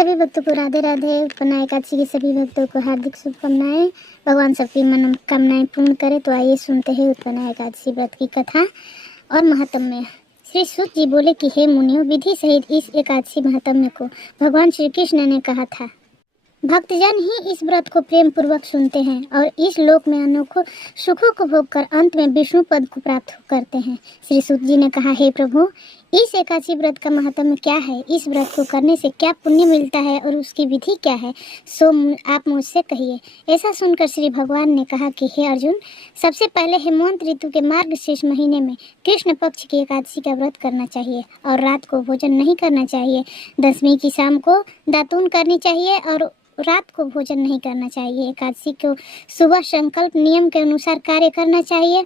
सभी भक्तों को राधे राधे। उपना एकादशी के सभी भक्तों को हार्दिक शुभकामनाएं। भगवान सबकी मनोकामनाएं पूर्ण करे। तो आइए सुनते हैं उत्पन्ना एकादशी व्रत की कथा और महात्म्य। श्री सूत जी बोले कि हे मुनियों, विधि सहित इस एकादशी महात्म्य को भगवान श्री कृष्ण ने कहा था। भक्तजन ही इस व्रत को प्रेम पूर्वक सुनते हैं और इस लोक में अनोखों सुखों को भोग कर अंत में विष्णु पद को प्राप्त करते हैं। श्री सूत जी ने कहा, हे प्रभु, इस एकादशी व्रत का महत्व क्या है? इस व्रत को करने से क्या पुण्य मिलता है और उसकी विधि क्या है? सो आप मुझसे कहिए। ऐसा सुनकर श्री भगवान ने कहा कि हे अर्जुन, सबसे पहले हेमंत ऋतु के मार्गशीर्ष महीने में कृष्ण पक्ष की एकादशी का व्रत करना चाहिए और रात को भोजन नहीं करना चाहिए। दशमी की शाम को दातून करनी चाहिए और रात को भोजन नहीं करना चाहिए। एकादशी को सुबह संकल्प नियम के अनुसार कार्य करना चाहिए।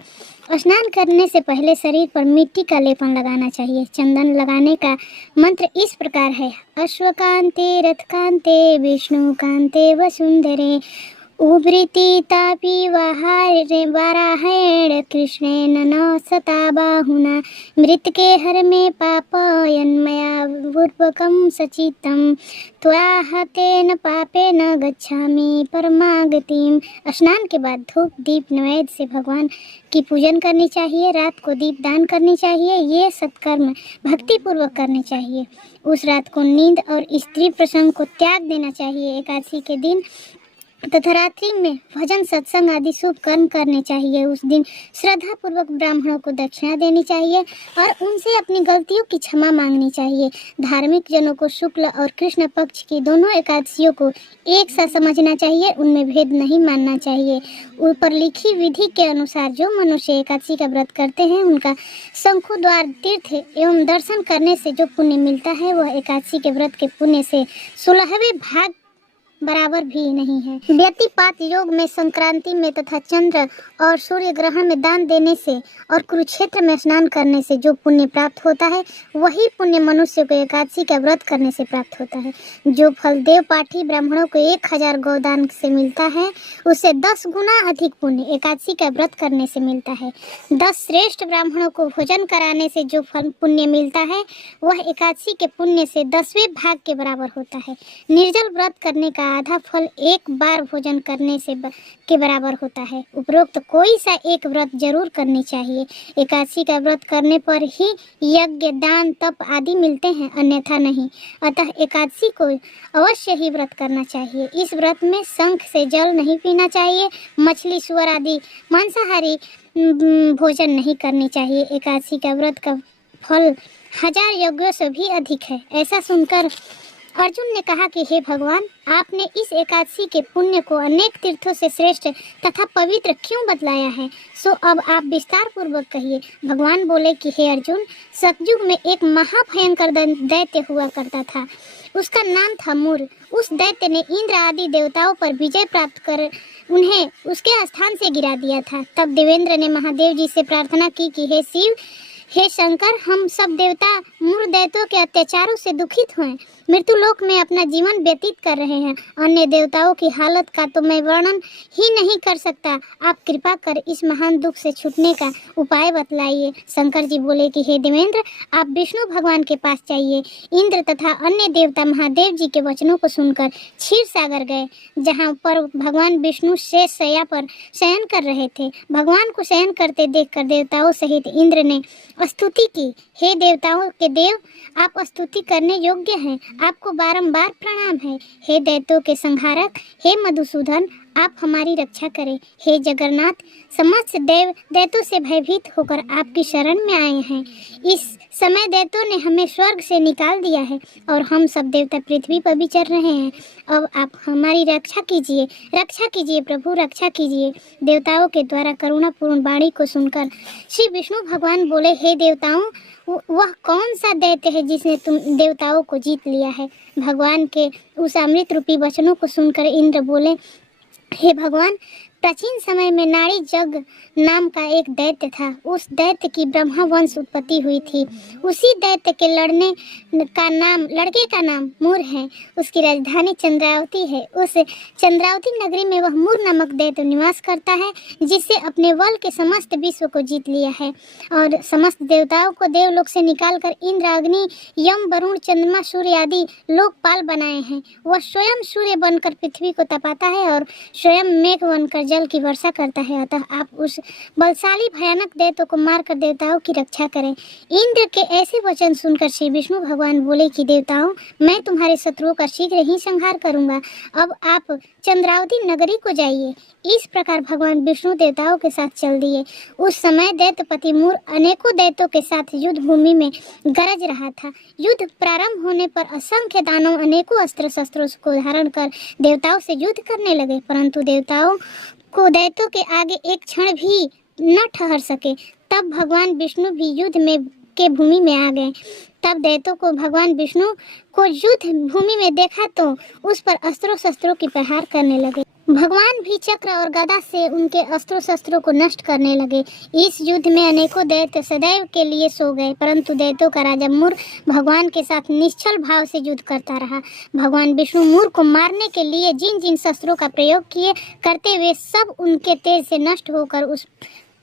स्नान करने से पहले शरीर पर मिट्टी का लेपन लगाना चाहिए। चंदन लगाने का मंत्र इस प्रकार है, अश्वकांते रथकांते विष्णुकांते वसुंधरे उभृति तापी वाराहेण कृष्णेन न सता बाहुना मृतके हर में पापयन्मया पूर्वकं सचितं त्वाहतेन पापेन गच्छामि परमागतिम। स्नान के बाद धूप दीप नैवेद्य से भगवान की पूजन करनी चाहिए। रात को दीप दान करनी चाहिए। ये सत्कर्म भक्ति पूर्वक करने चाहिए। उस रात को नींद और स्त्री प्रसंग को त्याग देना चाहिए। एकादशी के दिन तथा रात्रि में भजन सत्संग आदि शुभ कर्म करने चाहिए। उस दिन श्रद्धा पूर्वक ब्राह्मणों को दक्षिणा देनी चाहिए और उनसे अपनी गलतियों की क्षमा मांगनी चाहिए। धार्मिक जनों को शुक्ल और कृष्ण पक्ष की दोनों एकादशियों को एक सा समझना चाहिए। उनमें भेद नहीं मानना चाहिए। ऊपर लिखी विधि के अनुसार जो मनुष्य एकादशी का व्रत करते हैं उनका शंखु द्वार तीर्थ एवं दर्शन करने से जो पुण्य मिलता है वह एकादशी के व्रत के पुण्य से 16वें भाग बराबर भी नहीं है। व्यतिपात योग में संक्रांति में तथा चंद्र और सूर्य ग्रहण में दान देने से और कुरुक्षेत्र में स्नान करने से जो पुण्य प्राप्त होता है वही पुण्य मनुष्य को एकादशी का व्रत करने से प्राप्त होता है। जो फल देव पाठी ब्राह्मणों को 1000 गौदान से मिलता है उससे 10 गुना अधिक पुण्य एकादशी का व्रत करने से मिलता है। 10 श्रेष्ठ ब्राह्मणों को भोजन कराने से जो फल पुण्य मिलता है वह एकादशी के पुण्य से 10वें भाग के बराबर होता है। निर्जल व्रत करने का आधा फल एक बार भोजन करने से के बराबर होता है। उपरोक्त कोई सा एक व्रत जरूर करनी चाहिए। एकादशी का व्रत करने पर ही यज्ञ दान तप आदि मिलते हैं, अन्यथा नहीं। अतः एकादशी को अवश्य ही व्रत करना चाहिए। इस व्रत में शंख से जल नहीं पीना चाहिए। मछली सुअर आदि मांसाहारी भोजन नहीं करनी चाहिए। एकादशी का व्रत का फल 1000 यज्ञों से भी अधिक है। ऐसा सुनकर अर्जुन ने कहा कि हे भगवान, आपने इस एकादशी के पुण्य को अनेक तीर्थों से श्रेष्ठ तथा पवित्र क्यों बतलाया है? सो अब आप विस्तार पूर्वक कहिए। भगवान बोले कि हे अर्जुन, सतयुग में एक महाभयंकर दैत्य हुआ करता था। उसका नाम था मूर। उस दैत्य ने इंद्र आदि देवताओं पर विजय प्राप्त कर उन्हें उसके स्थान से गिरा दिया था। तब देवेंद्र ने महादेव जी से प्रार्थना की कि हे शिव, हे शंकर, हम सब देवता मूर दैत्यों के अत्याचारों से दुखित हुए मृत्यु लोक में अपना जीवन व्यतीत कर रहे हैं। अन्य देवताओं की हालत का तो मैं वर्णन ही नहीं कर सकता। आप कृपा कर इस महान दुख से छूटने का उपाय बतलाइए। शंकर जी बोले कि हे देवेंद्र, आप विष्णु भगवान के पास जाइए। इंद्र तथा अन्य देवता महादेव जी के वचनों को सुनकर क्षीर सागर गए, जहाँ पर भगवान विष्णु शेष शैया पर शयन कर रहे थे। भगवान को शयन करते देखकर देवताओं सहित इंद्र ने स्तुति की। हे देवताओं के देव, आप स्तुति करने योग्य हैं। आपको बारंबार प्रणाम है। हे दैत्यों के संहारक, हे मधुसूदन, आप हमारी रक्षा करें। हे जगन्नाथ, समस्त दैत्यों से भयभीत होकर आपकी शरण में आए हैं। इस समय दैत्यों ने हमें स्वर्ग से निकाल दिया है और हम सब देवता पृथ्वी पर विचर रहे हैं। अब आप हमारी रक्षा कीजिए प्रभु, रक्षा कीजिए। देवताओं के द्वारा करुणापूर्ण वाणी को सुनकर श्री विष्णु भगवान बोले, हे देवताओं, वह कौन सा दैत्य है जिसने तुम देवताओं को जीत लिया है? भगवान के उस अमृत रूपी वचनों को सुनकर इंद्र बोले, हे भगवान, प्राचीन समय में नाड़ी जग नाम का एक दैत्य था। उस दैत्य की ब्रह्मा वंश उत्पत्ति हुई थी। उसी दैत्य के लड़के का नाम मूर है। उसकी राजधानी चंद्रावती है। उस चंद्रावती नगरी में वह मूर नामक दैत्य निवास करता है, जिससे अपने बल के समस्त विश्व को जीत लिया है और समस्त देवताओं को देवलोक से निकालकर इंद्र, अग्नि, यम, वरुण, चंद्रमा, सूर्य आदि लोकपाल बनाए हैं। वह स्वयं सूर्य बनकर पृथ्वी को तपाता है और स्वयं मेघ बनकर जल की वर्षा करता है। अतः आप उस बलशाली भयानक दैत्य को मारकर देवताओं की रक्षा करें। इंद्र के ऐसे वचन सुनकर श्री विष्णु भगवान बोले कि देवताओं, मैं तुम्हारे शत्रुओं का शीघ्र ही संहार करूंगा। अब आप चंद्रावती नगरी को जाइए। इस प्रकार भगवान विष्णु देवताओं के साथ चल दिए। उस समय दैत्यपति मूर अनेकों दैत्यों के साथ युद्ध भूमि में गरज रहा था। युद्ध प्रारंभ होने पर असंख्य दानव अनेकों अस्त्र शस्त्रों को धारण कर देवताओं से युद्ध करने लगे, परंतु देवताओं को दैत्यों के आगे एक क्षण भी न ठहर सके। तब भगवान विष्णु भी युद्ध में के भूमि में आ गए। तब दैत्यों को भगवान विष्णु को युद्ध भूमि में देखा तो उस पर अस्त्रों शस्त्रों की प्रहार करने लगे। भगवान भी चक्र और गदा से उनके अस्त्रों शस्त्रों को नष्ट करने लगे। इस युद्ध में अनेकों दैत्य सदैव के लिए सो गए, परंतु दैत्यों का राजा मूर भगवान के साथ निश्चल भाव से युद्ध करता रहा। भगवान विष्णु मूर को मारने के लिए जिन जिन शस्त्रों का प्रयोग किए करते हुए सब उनके तेज से नष्ट होकर उस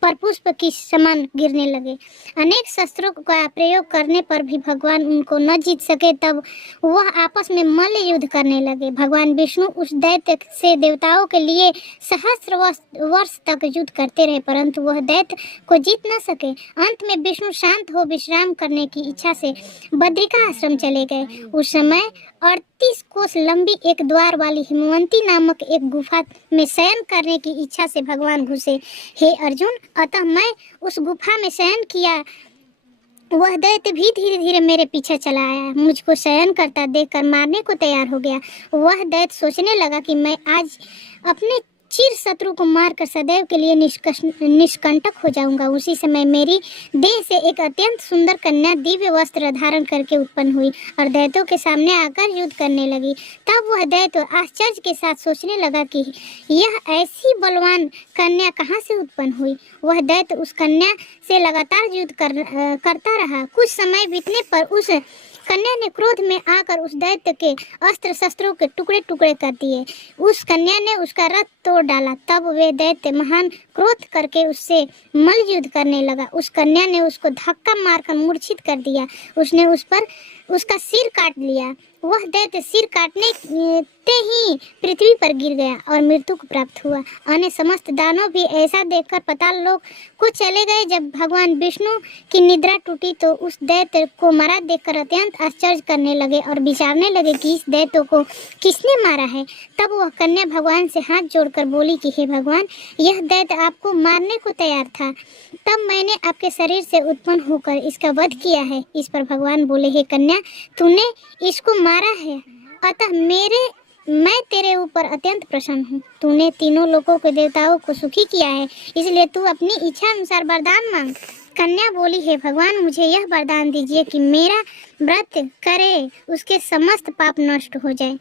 पर पुष्प की समान गिरने लगे। अनेक शस्त्रों का प्रयोग करने पर भी भगवान उनको न जीत सके। तब वह आपस में मल्ल युद्ध करने लगे। भगवान विष्णु उस दैत्य से देवताओं के लिए सहस्र वर्ष तक युद्ध करते रहे, परंतु वह दैत्य को जीत न सके। अंत में विष्णु शांत हो विश्राम करने की इच्छा से बद्रिका आश्रम चले गए। उस समय 38 कोस लंबी एक द्वार वाली हिमवंती नामक एक गुफा में शयन करने की इच्छा से भगवान घुसे। हे अर्जुन, अतः मैं उस गुफा में शयन किया। वह दैत्य भी धीरे धीरे मेरे पीछे चला आया। मुझको शयन करता देखकर मारने को तैयार हो गया। वह दैत्य सोचने लगा कि मैं आज अपने चिर शत्रु को मारकर सदैव के लिए निष्कंटक हो जाऊंगा। उसी समय मेरी देह से एक अत्यंत सुंदर कन्या दिव्य वस्त्र धारण करके उत्पन्न हुई और दैत्यों के सामने आकर युद्ध करने लगी। तब वह दैत्य आश्चर्य के साथ सोचने लगा कि यह ऐसी बलवान कन्या कहाँ से उत्पन्न हुई। वह दैत्य उस कन्या से लगातार युद्ध करता रहा। कुछ समय बीतने पर उस कन्या ने क्रोध में आकर उस दैत्य के अस्त्र शस्त्रों के टुकड़े टुकड़े कर दिए। उस कन्या ने उसका रथ तोड़ डाला। तब वे दैत्य महान क्रोध करके उससे मल्ल युद्ध करने लगा। उस कन्या ने उसको धक्का मारकर मूर्छित कर दिया। उसने उस पर उसका सिर काट लिया। वह दैत्य सिर काटने ही पृथ्वी पर गिर गया और मृत्यु को प्राप्त हुआ। अन्य समस्त दानव भी ऐसा देखकर पाताल लोक को चले गए। जब भगवान विष्णु की निद्रा टूटी तो उस दैत्य को मरा देखकर अत्यंत आश्चर्य करने लगे और विचारने लगे कि इस दैत्य को किसने मारा है। तब वह कन्या भगवान से हाथ जोड़कर बोली कि हे भगवान, यह दैत्य आपको मारने को तैयार था, तब मैंने आपके शरीर से उत्पन्न होकर इसका वध किया है। इस पर भगवान बोले, हे कन्या, तूने इसको मारा है, अतः मैं तेरे ऊपर अत्यंत प्रसन्न हूँ। तूने तीनों लोकों के देवताओं को सुखी किया है, इसलिए तू अपनी इच्छा अनुसार वरदान मांग। कन्या बोली, हे भगवान, मुझे यह वरदान दीजिए कि मेरा व्रत करे उसके समस्त पाप नष्ट हो जाए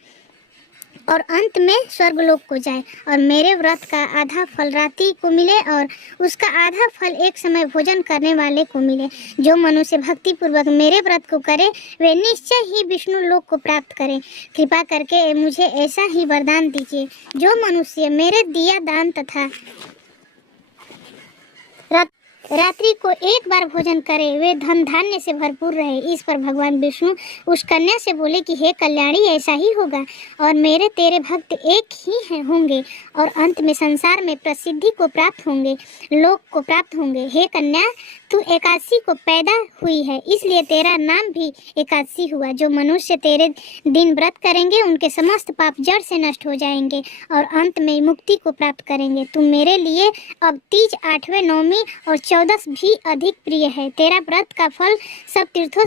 और अंत में स्वर्गलोक को जाए और मेरे व्रत का आधा फल रात्रि को मिले और उसका आधा फल एक समय भोजन करने वाले को मिले। जो मनुष्य भक्ति पूर्वक मेरे व्रत को करे वे निश्चय ही विष्णु लोक को प्राप्त करे। कृपा करके मुझे ऐसा ही वरदान दीजिए। जो मनुष्य मेरे दिया दान तथा रात्रि को एक बार भोजन करे वे धन धान्य से भरपूर रहे। इस पर भगवान विष्णु उस कन्या से बोले कि हे कल्याणी, ऐसा ही होगा और मेरे तेरे भक्त एक ही होंगे और अंत में संसार में प्रसिद्धि को प्राप्त होंगे, लोक को प्राप्त होंगे। हे कन्या, तू एकादशी को पैदा हुई है, इसलिए तेरा नाम भी एकादशी हुआ। जो मनुष्य तेरे दिन व्रत करेंगे उनके समस्त पाप जड़ से नष्ट हो जाएंगे और अंत में मुक्ति को प्राप्त करेंगे। तू मेरे लिए अब तीज, 8वें, 9वीं और 14 भी अधिक प्रिय है। तेरा व्रत का फल सब तीर्थों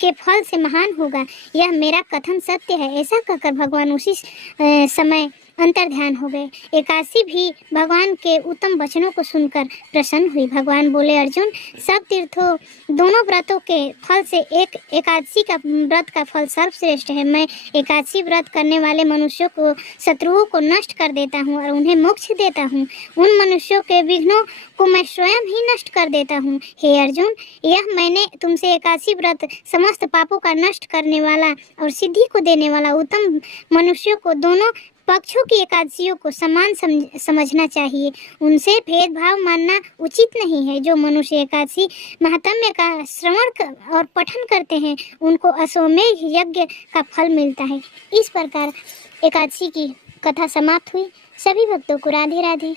के फल से महान होगा। यह मेरा कथन सत्य है। ऐसा कहकर भगवान उसी समय अंतर्ध्यान हो गए। एकादशी भी भगवान के उत्तम वचनों को सुनकर प्रसन्न हुई। भगवान बोले, अर्जुन, सब तीर्थों दोनों व्रतों के फल से एक एकादशी का व्रत का फल सर्वश्रेष्ठ है। मैं एकादशी व्रत करने वाले मनुष्यों को, शत्रुओं को नष्ट कर देता हूँ और उन्हें मोक्ष देता हूँ। उन मनुष्यों के विघ्नों को मैं स्वयं ही नष्ट कर देता हूँ। हे अर्जुन, यह मैंने तुमसे एकादशी व्रत समस्त पापों का नष्ट करने वाला और सिद्धि को देने वाला उत्तम मनुष्यों को दोनों पक्षों की एकादशियों को समान समझना चाहिए। उनसे भेदभाव मानना उचित नहीं है। जो मनुष्य एकादशी महात्म्य का श्रवण और पठन करते हैं उनको अश्वमेध यज्ञ का फल मिलता है। इस प्रकार एकादशी की कथा समाप्त हुई। सभी भक्तों को राधे राधे।